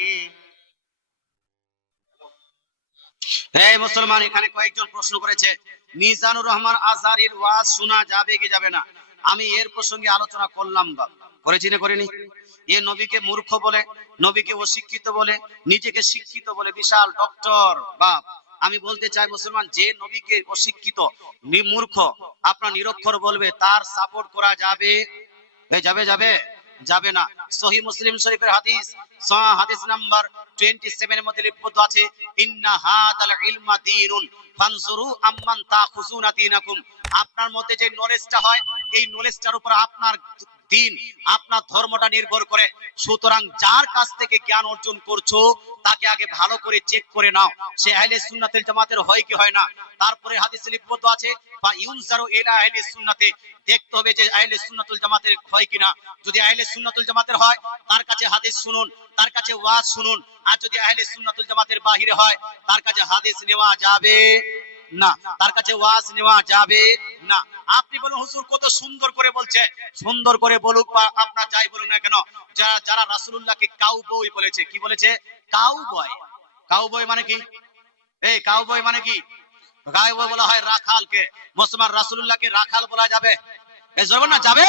নাকি? এই মুসলমান, এখানে কয়েকজন প্রশ্ন করেছে মিজানুর রহমান আজহারীর ওয়াজ শোনা যাবে কি যাবে না। আমি এর প্রসঙ্গে আলোচনা করলাম বা করেছি না করিনি? এ নবীকে মূর্খ বলে, নবীকে অশিক্ষিত বলে, নিজেকে শিক্ষিত বলে বিশাল ডক্টর বাপ। আমি বলতে চাই মুসলমান, যে নবীকে অশিক্ষিত মূর্খ আপনার নিরক্ষর বলবে তার সাপোর্ট করা যাবে? যাবে যাবে যাবে না। সহিহ মুসলিম শরীফের হাদিস, হাদিস নাম্বার 27 এর মধ্যে লিপিবদ্ধ আছে ইন্না হাদাল ইলমা দীনুন ফানজুরু আম্মান তাখুজুনা দীনাকুম। আপনার মধ্যে যে নলেজটা হয়, এই নলেজটার উপর আপনার দিন, আপনার ধর্মটা নির্ভর করে। সুতরাং যার কাছ থেকে জ্ঞান অর্জন করছো তাকে আগে ভালো করে চেক করে নাও, সে আহলে সুন্নাতুল জামাতের হয় কি হয় না। তারপরে হাদিসে লিপিবদ্ধ আছে বা ইউনজারু ইলা আহলে সুন্নাতে, দেখতে হবে যে আহলে সুন্নাতুল জামাতের হয় কিনা। যদি আহলে সুন্নাতুল জামাতের হয় তার কাছে হাদিস শুনুন, তার কাছে ওয়াজ শুনুন। আর যদি আহলে সুন্নাতুল জামাতের বাহিরে হয় তার কাছে হাদিস নেওয়া যাবে না, তার কাছে ওয়াজ নেওয়া যাবে না। আপনি বলুন হুজুর কত সুন্দর করে বলছে, সুন্দর করে বলুক বা আপনার যাই বলুন না কেন, যারা রাসূলুল্লাহকে কাউবয় বলেছে, কি বলেছে? কাউবয়। কাউবয় মানে কি? এই কাউবয় মানে কি? কাউবয় বলা হয় রাখালকে। মুসলমান, রাসূলুল্লাহকে রাখাল বলা যাবে? এই জন্য না যাবে,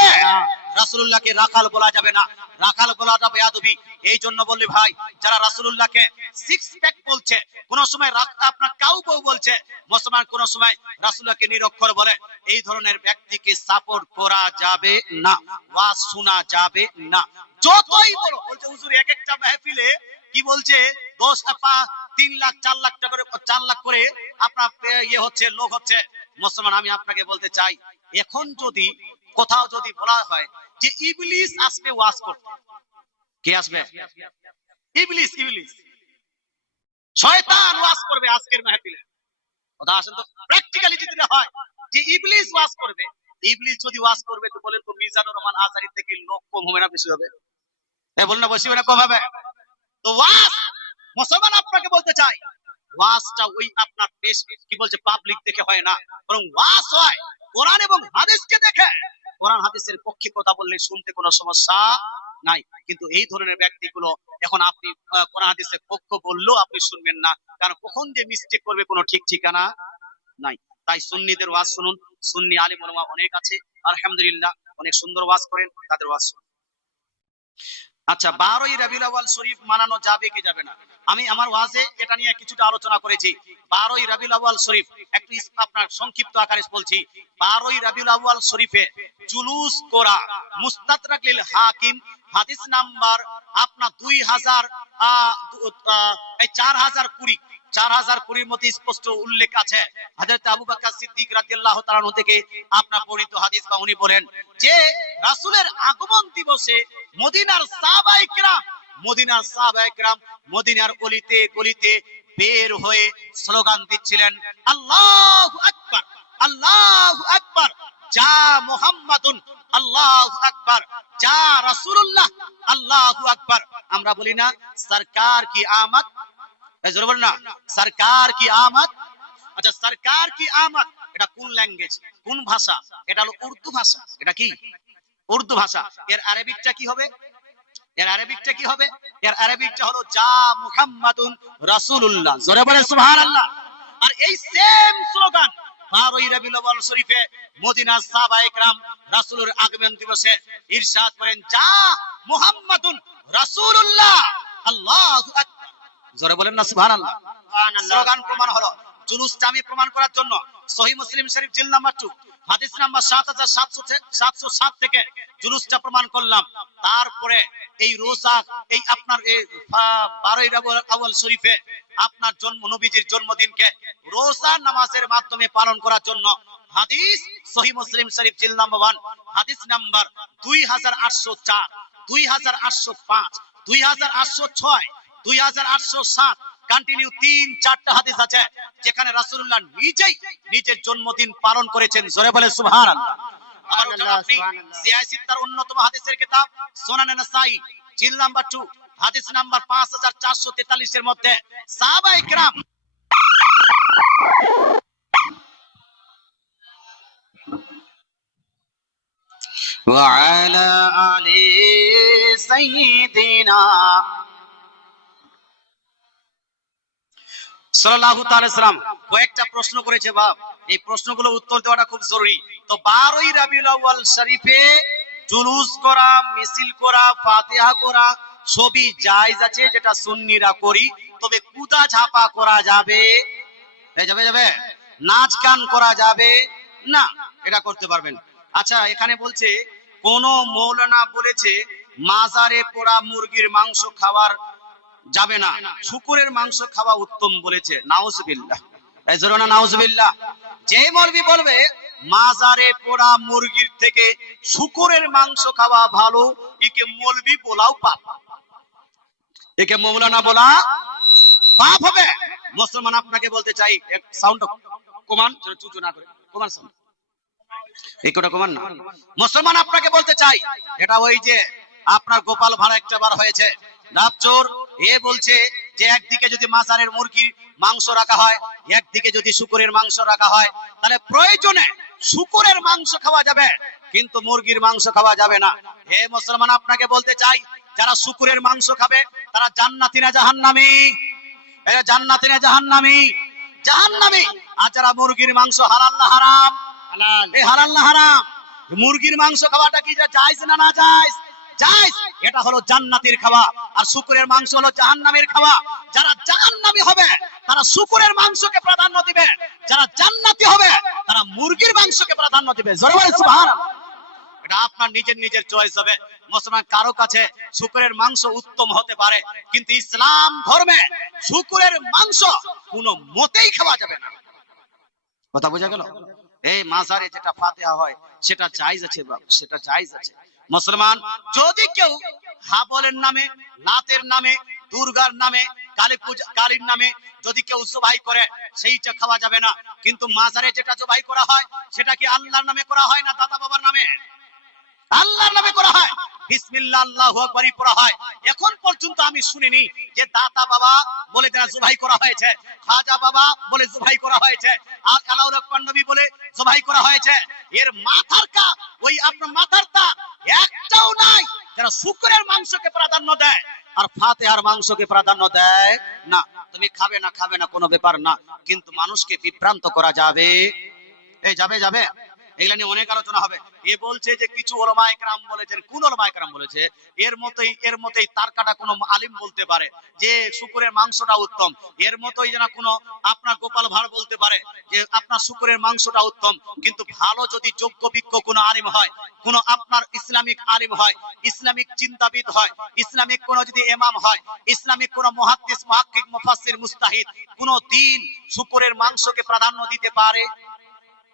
রাসূলুল্লাহকে রাখাল বলা যাবে না, রাখাল বলাটা বেয়াদবি। এই জন্য বললি ভাই, যারা রাসূলুল্লাহকে সিক্স প্যাক বলছে, কোন সময় আপনার কাউবয় বলছে, মুসলমান কোন সময় রাসূলুল্লাহকে নিরক্ষর বলে, এই ধরনের ব্যক্তিকে সাপোর্ট করা যাবে না, ওয়াজ শোনা যাবে না। যতই বলো, বলছে হুজুর এক একটা মাহফিলে কি বলছে 10 টাকা 3 লাখ 4 লাখ টাকা করে 4 লাখ করে আপনার ইয়ে হচ্ছে, লোক হচ্ছে। মুসলমান, আমি আপনাকে বলতে চাই, এখন যদি কোথাও যদি বলা হয় যে ইবলিস আসবে ওয়াজ করতে, কে আসবে? ইবলিস, ইবলিস শয়তান ওয়াজ করবে আজকের মাহফিলে। কথা আসেন তো, প্র্যাকটিক্যালি যদি হয় যে ইবলিস ওয়াজ করবে, ইবলিস যদি ওয়াজ করবে তো বলেন তো মিজানুর রহমান আজহারী থেকে লোক কম হবে না বেশি হবে? বলেন না, বেশি হবে না কম হবে? তো ওয়াজ, মুসলমান আপনাকে বলতে চাই, ওয়াজটা ওই আপনার পেশ কি বলছে পাবলিক দেখে হয় না, বরং ওয়াজ হয় কোরআন এবং হাদিসকে দেখে। কোরআন হাদিসের পক্ষে কথা বললে শুনতে কোনো সমস্যা নাই, কিন্তু এই ধরনের ব্যক্তিগুলো এখন আপনি কোরআন হাদিসের পক্ষ বললেও আপনি শুনবেন না, কারণ কখন যে মিস্টেক করবে কোনো ঠিক ঠিকানা নাই। তাই সুন্নিদের ওয়াজ শুনুন, সুন্নি আলেম ওলামা অনেক আছে, আলহামদুলিল্লাহ অনেক সুন্দর ওয়াজ করেন, তাদের ওয়াজ শুনুন। আচ্ছা, 12ই রবিউল আউয়াল শরীফ মানানো যাবে কি যাবে না? আমি আমার ওয়াজে এটা নিয়ে কিছুটা আলোচনা করেছি। 12ই রবিউল আউয়াল শরীফ একটু আপনার সংক্ষিপ্ত আকারে বলছি। 12ই রবিউল আউয়াল শরীফে জুলুস করা মুস্তাদরাক লিল হাকিম হাদিস নাম্বার আপনার 4020 মধ্যে স্পষ্ট উল্লেখ আছে। হযরত আবু বকর সিদ্দিক রাদিয়াল্লাহু তাআলা থেকে আপনার বর্ণিত হাদিস বা উনি বলেন যে রাসূলের আগমন দিবসে মদিনার সাহাবায়ে কিরাম, মদিনার অলিতে গলিতে বের হয়ে স্লোগান দিচ্ছিলেন আল্লাহু আকবার, আল্লাহু আকবার, যা মুহাম্মাদুন, আল্লাহু আকবার, যা রাসূলুল্লাহ, আল্লাহু আকবার। আমরা বলি না সরকার কি আমদ? জোরে বলুন না, সরকার কি আমদ। আচ্ছা, সরকার কি আমদ এটা কোন ল্যাঙ্গুয়েজ, কোন ভাষা? এটা হলো উর্দু ভাষা। এটা কি? উর্দু ভাষা। এর আরবিকটা কি হবে? এর আরবিকটা কি হবে? এর আরবিকটা হলো যা মুহাম্মাদুন রাসূলুল্লাহ। জোরে বলেন সুবহানাল্লাহ। আর এই সেম স্লোগান 12ই রবিউল আউয়াল শরীফে মদিনার সাহাবায়ে কেরাম রাসূলের আগমন দিবসে ইরশাদ করেন যা মুহাম্মাদুন রাসূলুল্লাহ, আল্লাহু আকবার। জোরে বলেন না সুবহানাল্লাহ। স্লোগান প্রমাণ হলো। জুলুসটা আমি প্রমাণ করার জন্য সহিহ মুসলিম শরীফ জিলদ নাম্বার 2 হাদিস নাম্বার 7707 থেকে জুলুসটা প্রমাণ করলাম। তারপরে এই রোজা, এই আপনার এই 12ই রবিউল আউয়াল শরীফে আপনার নবীজির জন্মদিনকে রোজা নামাজের মাধ্যমে পালন করার জন্য হাদিস সহিহ মুসলিম শরীফ জিলদ নাম্বার 1 হাদিস নাম্বার 2804, 2805, 2806, 2807 কন্টিনিউ 3-4টা হাদিস আছে যেখানে রাসূলুল্লাহ নিজেই নিজের জন্মদিন পালন করেছেন। জোরে বলে সুবহানাল্লাহ। সিয়াসিত্তার অন্যতম হাদিসের কিতাব সুনানে নাসাই জিলদ নাম্বার 2 হাদিস নাম্বার 5443 এর মধ্যে সাহাবায়ে কেরাম ওয়া আলা আলি সাইয়্যিদিনা সাল্লাল্লাহু তাআলা সাল্লাম কয়েকটা প্রশ্ন করেছে বাপ, এই প্রশ্নগুলো উত্তর দেওয়াটা খুব জরুরি। তো 12ই রবিউল আউয়াল শরীফে জুলুস করা, মিছিল করা, ফাতিহা করা সবই জায়েজ আছে, যেটা সুন্নিরা করি। তবে কুদা ঝাপা করা যাবে যাবে নাচ গান করা যাবে না, এটা করতে পারবেন। আচ্ছা, এখানে বলছে কোন মৌলানা বলেছে মাজারে পোড়া মুরগির মাংস খাওয়ার যাবে না, শুকুরের মাংস খাওয়া উত্তম বলেছে। নাউজুবিল্লাহ, এই জোরে না নাউজুবিল্লাহ। যে মৌলবি বলবে মাজারে পোড়া মুরগির থেকে শুকুরের মাংস খাওয়া ভালো, একে মৌলবি বলাও পাপ, একে মৌলানা বলা পাপ হবে। মুসলমান আপনাকে বলতে চাই, এক সাউন্ড কমান, চুচু না করে কমান সাউন্ড, এই কোটা কমান না। মুসলমান আপনাকে বলতে চাই, এটা ওই যে আপনার গোপাল ভাড়া একটা বার হয়েছে ডাবচোর, এ বলছে যে একদিকে যদি মাজারের মুরগির মাংস রাখা হয়, একদিকে যদি শুকুরের মাংস রাখা হয়, তাহলে প্রয়োজনে শুকুরের মাংস খাওয়া যাবে, কিন্তু মুরগির মাংস খাওয়া যাবে না। হে মুসলমান আপনাকে বলতে চাই, যারা শুকুরের মাংস খাবে তারা জান্নাতি না জাহান্নামী? এরা জান্নাতি না জাহান্নামী? জাহান্নামী। আর যারা মুরগির মাংস হালাল না হারাম? হালাল। এই হালাল না হারাম? মুরগির মাংস খাওয়াটা কি জায়েজ না না জায়েজ? জায়েজ। এটা হলো জান্নাতের খাওয়া, আর শুকুরের মাংস হলো জাহান্নামের খাওয়া। যারা জাহান্নামী হবে তারা শুকুরের মাংসকে প্রাধান্য দিবে, যারা জান্নাতি হবে তারা মুরগির মাংসকে প্রাধান্য দিবে। জোরে বলেন সুবহানাল্লাহ। এটা আপনার নিজের চয়েস হবে। মুসলমান কারো কাছে শুকুরের মাংস উত্তম হতে পারে, কিন্তু ইসলাম ধর্মে শুকুরের মাংস কোনো মতেই খাওয়া যাবে না। কথা বোঝা গেল? এই মাজারে যেটা ফাতিহা হয় সেটা জায়েজ আছে বাবা, সেটা জায়েজ আছে। মুসলমান যদি কেউ হাবলের নামে, লাতের নামে, দুর্গার নামে, কালী পূজা, কালীর নামে যদি কেউ জবাই করে, সেইটা খাওয়া যাবে না। কিন্তু মাজারে যেটা জবাই করা হয় সেটা কি আল্লাহর নামে করা হয় না দাদা বাবার নামে? আল্লাহর নামে করা হয়, বিসমিল্লাহ আল্লাহু আকবার পড়া হয়। এখন পর্যন্ত আমি শুনিনি যে দাতা বাবা বলে যারা জবাই করা হয়েছে, খাজা বাবা বলে জবাই করা হয়েছে, আর আলাউল আকবার নবী বলে জবাই করা হয়েছে। এর মাথার কা ওই আপনার মাথার তা একটাও নাই যারা শুকরের মাংসকে প্রাধান্য দেয় আর ফাতিহার মাংসকে প্রাধান্য দেয় না। তুমি খাবে না কোনো ব্যাপার না, কিন্তু মানুষকে বিভ্রান্ত করা যাবে, এই যাবে এগুলা নিয়ে অনেক আলোচনা হবে। এ বলছে যে কিছু উলামায়ে কেরাম বলেছেন, কোন উলামায়ে কেরাম বলেছে এর মতোই তার কাটা কোন আলিম বলতে পারে যে শুকরের মাংসটা উত্তম, এর মতোই যেন কোন আপনার গোপাল ভাড় বলতে পারে যে আপনার শুকরের মাংসটা উত্তম। কিন্তু ভালো যদি যোগ্য বিজ্ঞ কোন আলিম হয়, কোন আপনার ইসলামিক আলিম হয়, ইসলামিক চিন্তাবিদ হয়, ইসলামিক কোন যদি ইমাম হয়, ইসলামিক কোন মুহাদ্দিস, মুহাক্কিক, মুফাসসির, মুস্তাহিদ, কোন দিন শুকরের মাংসকে প্রাধান্য দিতে পারে?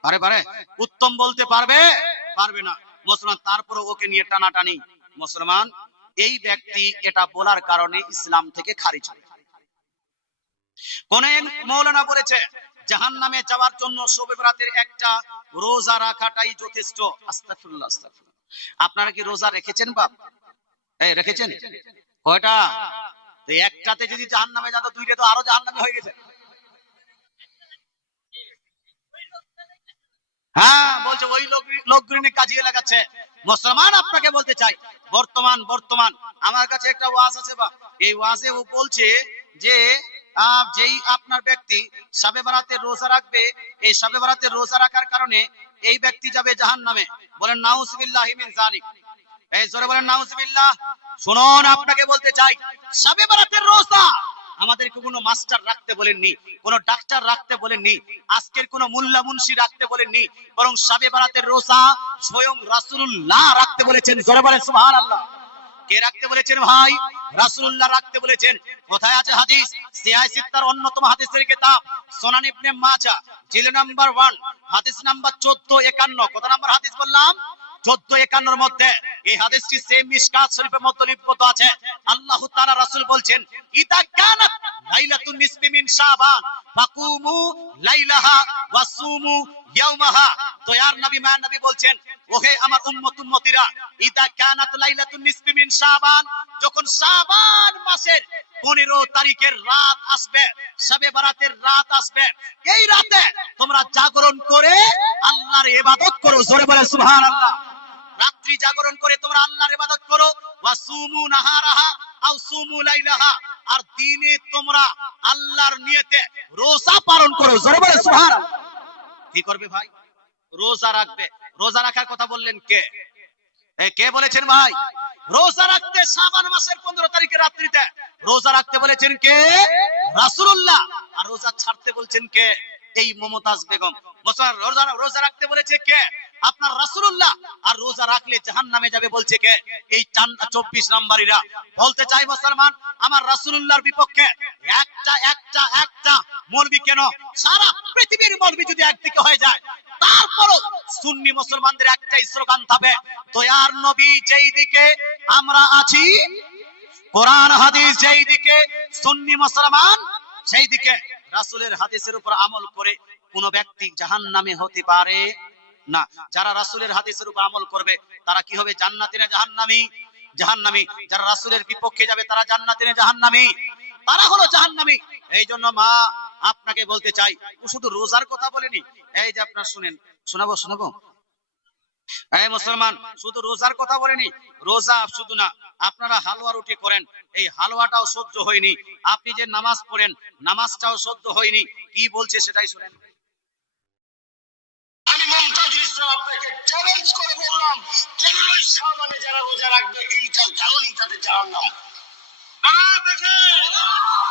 পারে? উত্তম বলতে পারবে না। মুসলমান তারপরে ওকে নিয়ে টানাটানি। মুসলমান এই ব্যক্তি এটা বলার কারণে ইসলাম থেকে খারিজ হয়। কোন মৌলানা বলেছে জাহান্নামে যাওয়ার জন্য শবে বরাতের একটা রোজা রাখাটাই যথেষ্ট। আস্তাগফিরুল্লাহ, আস্তাগফিরুল্লাহ। আপনারা কি রোজা রেখেছেন বাপ? এই রেখেছেন কয়টা? তো একটাতে যদি জাহান্নামে যাতো, দুইটা তো আরো জাহান্নামী হয়ে গেছে। হ্যাঁ, বলছে ওই লোকগুলি কাজিয়ে লাগাচ্ছে। মুসলমান আপনাকে বলতে চাই, বর্তমান আমার কাছে একটা ওয়াজ আছে বা, এই ওয়াজে ও বলছে যে যেই আপনার ব্যক্তি শবে বরাতের রোজা রাখবে, এই শবে বরাতের রোজা রাখার কারণে এই ব্যক্তি যাবে জাহান্নামে। বলেন নাউজুবিল্লাহি মিন যালিক। এই জোরে বলেন নাউজুবিল্লাহ। শুনুন, আপনাকে বলতে চাই, শবে বরাতের রোজা আমাদেরকে কোনো মাস্টার রাখতে বলেননি, কোন ডাক্তার রাখতে বলেননি, আজকের কোন মোল্লা মুন্সি রাখতে বলেননি, বরং শবে বরাতের রোজা স্বয়ং রাসূলুল্লাহ রাখতে বলেছেন। জোরে বলেন সুবহানাল্লাহ। কে রাখতে বলেছেন ভাই? রাসূলুল্লাহ রাখতে বলেছেন। কোথায় আছে হাদিস? সিহাহ সিত্তার অন্যতম হাদিসের কিতাব সুনান ইবনে মাজাহ জিলদ নাম্বার 1 হাদিস নাম্বার 1451। কত নাম্বার হাদিস বললাম? 1451 এর মধ্যে এই হাদিসটি সেম মিশকাত শরীফের মধ্যে লিপিবদ্ধ আছে। আল্লাহ তাআলা রাসূল বলছেন, ইদা কানাত লাইলাতুন নিসফি মিন শাবান ফাকুমু লাইলাহা ওয়াসুমু ইয়াওমাহা। দয়ার নবী মায়ার নবী বলছেন, ওহে আমার উম্মতিরা, ইদা কানাত লাইলাতুন নিসফি মিন শাবান, যখন শাবান মাসের 15 তারিখের রাত আসবে, শবে বরাতের রাত আসবে, এই রাতে তোমরা জাগরণ করে আল্লাহর ইবাদত করো। জোরে বলে সুবহানাল্লাহ। রাত্রি জাগরণ করে তোমরা আল্লাহর ইবাদত করো। ওয়াসুমু নাহারাহা আও সুমু লাইলাহা, আর দিনে তোমরা আল্লাহর নিয়তে রোজা পালন করো। জোরে বলে সুবহানাল্লাহ। কি করবে ভাই? রোজা রাখবে। রোজা রাখার কথা বললেন কে? কে বলেছেন ভাই? রোজা রাখতে শাবান মাসের 15 তারিখে রাত্রিতে রোজা রাখতে বলেছেন কে? রাসূলুল্লাহ। আর রোজা ছাড়তে বলছেন কে? এই মমতাজ বেগম। রোজা রাখতে বলেছে কে? আপনার রাসূলুল্লাহ। আর রোজা রাখলে জাহান্নামে যাবে বলছে কে? এই 24 নম্বরীরা। বলতে চাই মুসলমান, আমার রাসূলুল্লাহর বিপক্ষে একটা মৌলবি কেন, সারা পৃথিবীর মৌলবি যদি একদিকে হয়ে যায়, তারপরও সুন্নি মুসলমানদের একটাই স্লোগান থাকবে, দয়ার নবী যেই দিকে আমরা আছি, কোরআন হাদিস যেই দিকে, সুন্নি মুসলমান সেই দিকে। রাসূলের হাদিসের উপর আমল করে কোন ব্যক্তি জাহান্নামে হতে পারে না। যারা রাসূলের হাদিসের উপর আমল করবে তারা কি হবে? জান্নাতি না জাহান্নামী? জাহান্নামী। যারা রাসূলের বিপক্ষে যাবে তারা জান্নাতি না জাহান্নামী? তারা হলো জাহান্নামী। এই জন্য মা আপনাকে বলতে চাই, ও শুধু রোজার কথা বলেনি। এই যে আপনারা শুনেন, শোনাবো। এই মুসলমান, শুধু রোজার কথা বলেনি। রোজা শুধু না, আপনারা হালুয়া রুটি করেন, এই হালুয়াটাও সহ্য হয়নি। আপনি যে নামাজ পড়েন, নামাজটাও সহ্য হয়নি। কি বলছে সেটাই শুনেন। আমি মমতাজুল ইসলাম আপনাকে চ্যালেঞ্জ করে বললাম, 15 শাবানে যারা রোজা রাখবে এইটা জানলেই তাদের জাহান্নাম। দেখে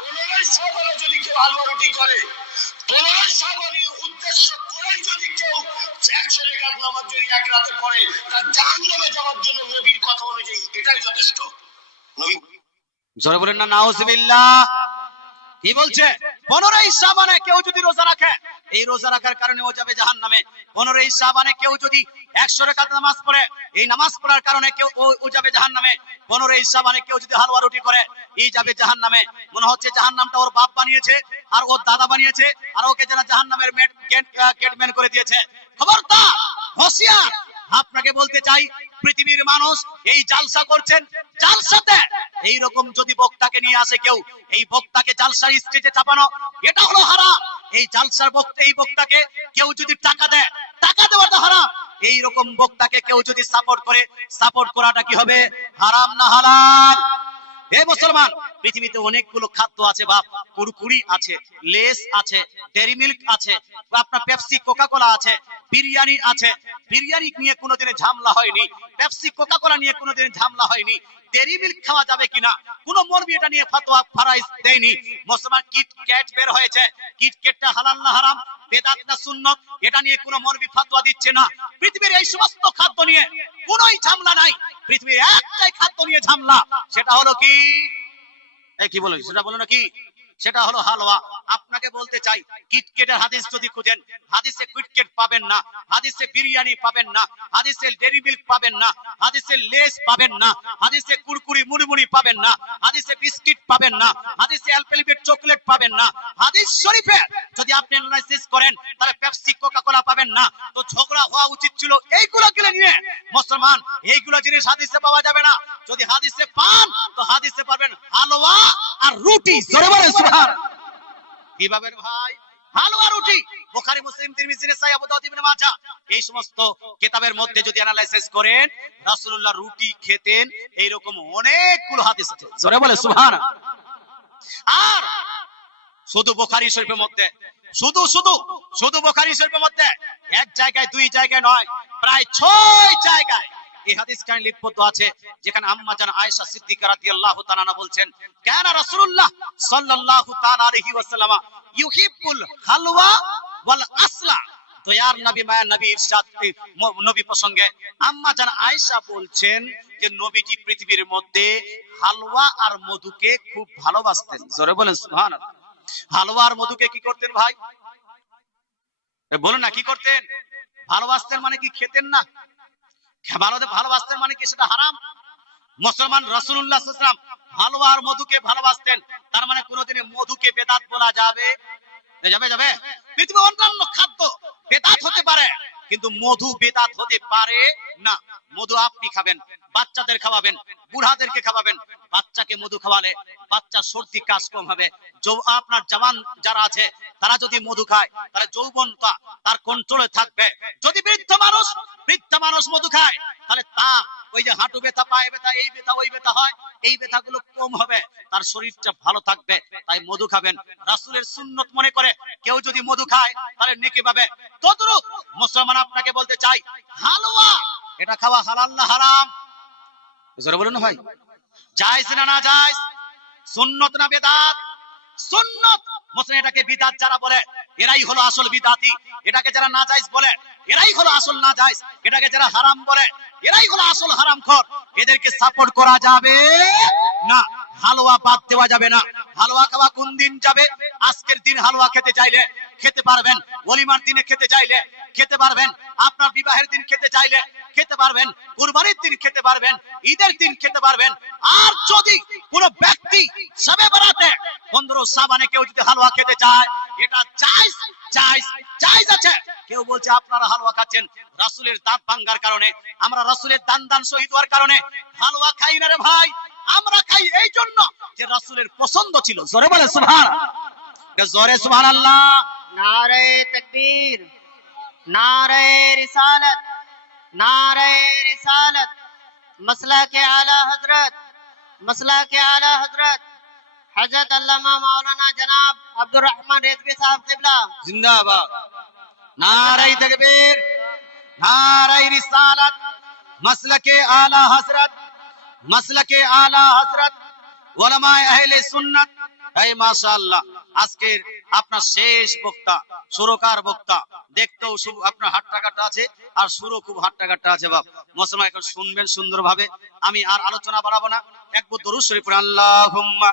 15 শাবানে যদি কেউ হালুয়া রুটি করে, 15 শাবানে উদ্দেশ্য করেই যদি কেউ 100 রাকাত নামাজ যদি এক রাতে পড়ে, তার জাহান্নামে যাওয়ার জন্য নবীর কথা অনুযায়ী এটাই যথেষ্ট। নবী জোরে বলেন না নাউজুবিল্লাহ। কি বলছে? 15 শাবানে কেউ যদি রোজা রাখে, এই রোজা রাখার কারণে ও যাবে জাহান্নামে। 15 শাবানে কেউ যদি 100 রাকাত নামাজ পড়ে, এই নামাজ পড়ার কারণে কেউ ও যাবে জাহান্নামে। 15 শাবানে কেউ যদি হালুয়া রুটি করে, এই যাবে জাহান্নামে। মনে হচ্ছে জাহান্নামটা ওর বাপ বানিয়েছে আর ওর দাদা বানিয়েছে, আর ওকে যারা জাহান্নামের গেটম্যান করে দিয়েছে। খবরদার, হোশিয়ার। আপনাকে বলতে চাই, পৃথিবীর মানুষ এই জালসা করছেন, জালসাতে এই রকম যদি বক্তাকে নিয়ে আসে কেউ, এই বক্তাকে জালসার স্টেজে চাপানো, এটা হলো হারাম। এই জালসার বক্তা, এই বক্তাকে কেউ যদি টাকা দেয়, টাকা দেওয়াটা হারাম। এই রকম বক্তাকে কেউ যদি সাপোর্ট করে, সাপোর্ট করাটা কি হবে? হারাম না হালাল? হে মুসলমান, পৃথিবীতে অনেকগুলো খাদ্য আছে বাপ। কুরকুরি আছে, লেস আছে, ডেরি মিল্ক আছে, আপনার পেপসি কোকা কোলা আছে, বিরিয়ানি আছে। বিরিয়ানি নিয়ে কোনোদিনে ঝামেলা হয়নি, পেপসি কোকা কোলা নিয়ে কোনোদিনে ঝামেলা হয়নি। ডেরি মিল্ক খাওয়া যাবে কিনা কোন মৌলবি এটা নিয়ে ফতোয়া ফারাইজ দেয়নি। মুসলমান কিটক্যাট বের হয়েছে, কিটক্যাটটা হালাল না হারাম, বেদাত না সুন্নাত, এটা নিয়ে কোন মৌলবি ফতোয়া দিচ্ছে না। পৃথিবীর এই সমস্ত খাদ্য নিয়ে কোনোই ঝামেলা নাই। পৃথিবীর একটাই খাদ্য নিয়ে ঝামেলা, সেটা হলো কি? কি বলো সেটা বলো না কি? সেটা হলো হালুয়া। আপনাকে বলতে চাই, কিটকেটের হাদিস যদি খুঁজেন, হাদিসে কিটকেট পাবেন না, হাদিসে বিরিয়ানি পাবেন না, হাদিসে ডেরি মিল্ক পাবেন না, হাদিসে লেস পাবেন না, হাদিসে কুরকুরি মুড়মুড়ি পাবেন না, হাদিসে বিস্কিট পাবেন না, হাদিসে অ্যালপেলিবেট চকলেট পাবেন না। হাদিস শরীফে যদি আপনি অ্যানালাইসিস করেন, তাহলে পেপসি কোকা কোলা পাবেন না। তো ঝগড়া হওয়া উচিত ছিল এইগুলোকে নিয়ে। মুসলমান, এইগুলো জিনিস হাদিসে পাওয়া যাবে না। যদি হাদিসে পান, তো হাদিসে পাবেন হালুয়া আর রুটি। জোরে বলেন সুবহানাল্লাহ। কিভাবে ভাই? হালুয়া রুটি বুখারী, মুসলিম, তিরমিজি, নাসাই, আবু দাউদ, ইবনে মাজাহ, এই সমস্ত কিতাবের মধ্যে যদি অ্যানালাইসিস করেন, রাসূলুল্লাহ রুটি খেতেন, এইরকম অনেকগুলো হাদিস আছে। জোরে বলেন সুবহানাল্লাহ। আর শুধু বুখারী শরীফের মধ্যে, শুধু বুখারী শরীফের মধ্যে এক জায়গায়, দুই জায়গায় নয়, প্রায় 6 জায়গায় এই হাদিস কানে লিপিবদ্ধ আছে, যেখানে আম্মা জান আয়েশা সিদ্দিকা রাদিয়াল্লাহু তাআলা আনহা বলছেন, কানা রাসূলুল্লাহ সাল্লাল্লাহু তাআলা আলাইহি ওয়াসাল্লাম ইউহিব্বুল হালওয়া ওয়াল আসলা। দয়ার নবী, মায়া নবী ইরশাদ, নবী প্রসঙ্গে আম্মা জান আয়েশা বলছেন যে নবীজি পৃথিবীর মধ্যে হালওয়া আর মধুকে খুব ভালোবাসতেন। জোরে বলেন সুবহানাল্লাহ। হালওয়া আর মধুকে কি করতেন ভাই? বলুন না, কি করতেন? ভালোবাসতেন মানে কি খেতেন না? ভালোবাসতেন মানে কি সেটা হারাম? মুসলমান, রাসূলুল্লাহ সাল্লাল্লাহু আলাইহি ওয়াসাল্লাম হালওয়া আর মধুকে ভালোবাসতেন, তার মানে কোনোদিন মধুকে বেদাত বলা যাবে? যাবে? পৃথিবীর অন্যান্য খাদ্য বেদাত হতে পারে, কিন্তু মধু বেদাত হতে পারে না। মধু আপনি খাবেন, বাচ্চাদের খাওয়াবেন, বুড়াদেরকে খাওয়াবেন। বাচ্চাকে মধু খাওয়ালে বাচ্চা সর্দি কাজ কম হবে। আপনার জওয়ান যারা আছে তারা যদি মধু খায় তাহলে যৌবনটা তার কন্ট্রোলে থাকবে। যদি বৃদ্ধ মানুষ মধু খায় তাহলে তার ওই যে হাঁটু ব্যথা, পায়ে ব্যথা, এই ব্যথা ওই ব্যথা হয়, এই ব্যথাগুলো কম হবে, তার শরীরটা ভালো থাকবে। তাই মধু খাবেন, রাসূলের সুন্নত মনে করে কেউ যদি মধু খায় তাহলে নেকি পাবে। তদ্রূপ মুসলমান আপনাকে বলতে চাই, হালুয়া এটা খাওয়া হালাল না হারাম? জোরে বলুন ভাই, জায়েজ না না জায়েজ? সুন্নত না বেদাত? সুন্নত। মুসলিম এটাকে বিদাত যারা বলে এরাই হলো আসল বিদাতি, এটাকে যারা না জায়েজ বলে এরাই হলো আসল না জায়েজ, এটাকে যারা হারাম বলে এরাই হলো আসল হারামখোর। এদেরকে সাপোর্ট করা যাবে না। হালুয়া বাদ দেওয়া যাবে না। হালুয়া খাওয়া কোন দিন যাবে? আজকের দিন হালুয়া খেতে চাইলে খেতে পারবেন, ওলিমার দিনে খেতে চাইলে খেতে পারবেন, আপনার বিবাহের দিন খেতে চাইলে খেতে পারবেন, কুরবানির দিন খেতে পারবেন, ঈদের দিন খেতে পারবেন। আর যদি কোন ব্যক্তি শবে বরাতে 15 শাবানে কেউ যদি হালুয়া খেতে চায়, এটা জায়েজ জায়েজ জায়েজ আছে। কেউ বলছে আপনারা হালুয়া খাচ্ছেন রাসূলের দাঁত ভাঙার কারণে, আমরা রাসূলের দান শহীদ হওয়ার কারণে হালুয়া খাই না রে ভাই। আমরা খাই এই জন্য যে রাসূলের পছন্দ ছিল। জোরে বলে সুবহানাল্লাহ, জোরে সুবহানাল্লাহ। नारे तकबीर, नारे रिसालत, नारे रिसालत, मसला के आला हजरत, मसला के आला हजरत हजरत अल्लामा मौलाना जनाब अब्दुल रहमान रिजवी साहब किबला जिंदाबाद। नारे तकबीर, नारे रिसालत, मसलके आला हजरत, मसलके आला हजरत, उलमाए अहले सुन्नत। এই মাশাআল্লাহ, আজকের আপনার শেষ বক্তা, সুরকার বক্তা, দেখতেও আপনার হাট্টা কাট্টা আছে আর সুরও খুব হাট্টা কাট্টা আছে। বাপ মুসলমান এখন শুনবেন সুন্দরভাবে। আমি আর আলোচনা বাড়াবো না, একবার দরুদ শরীফ পড়ে আল্লাহুম্মা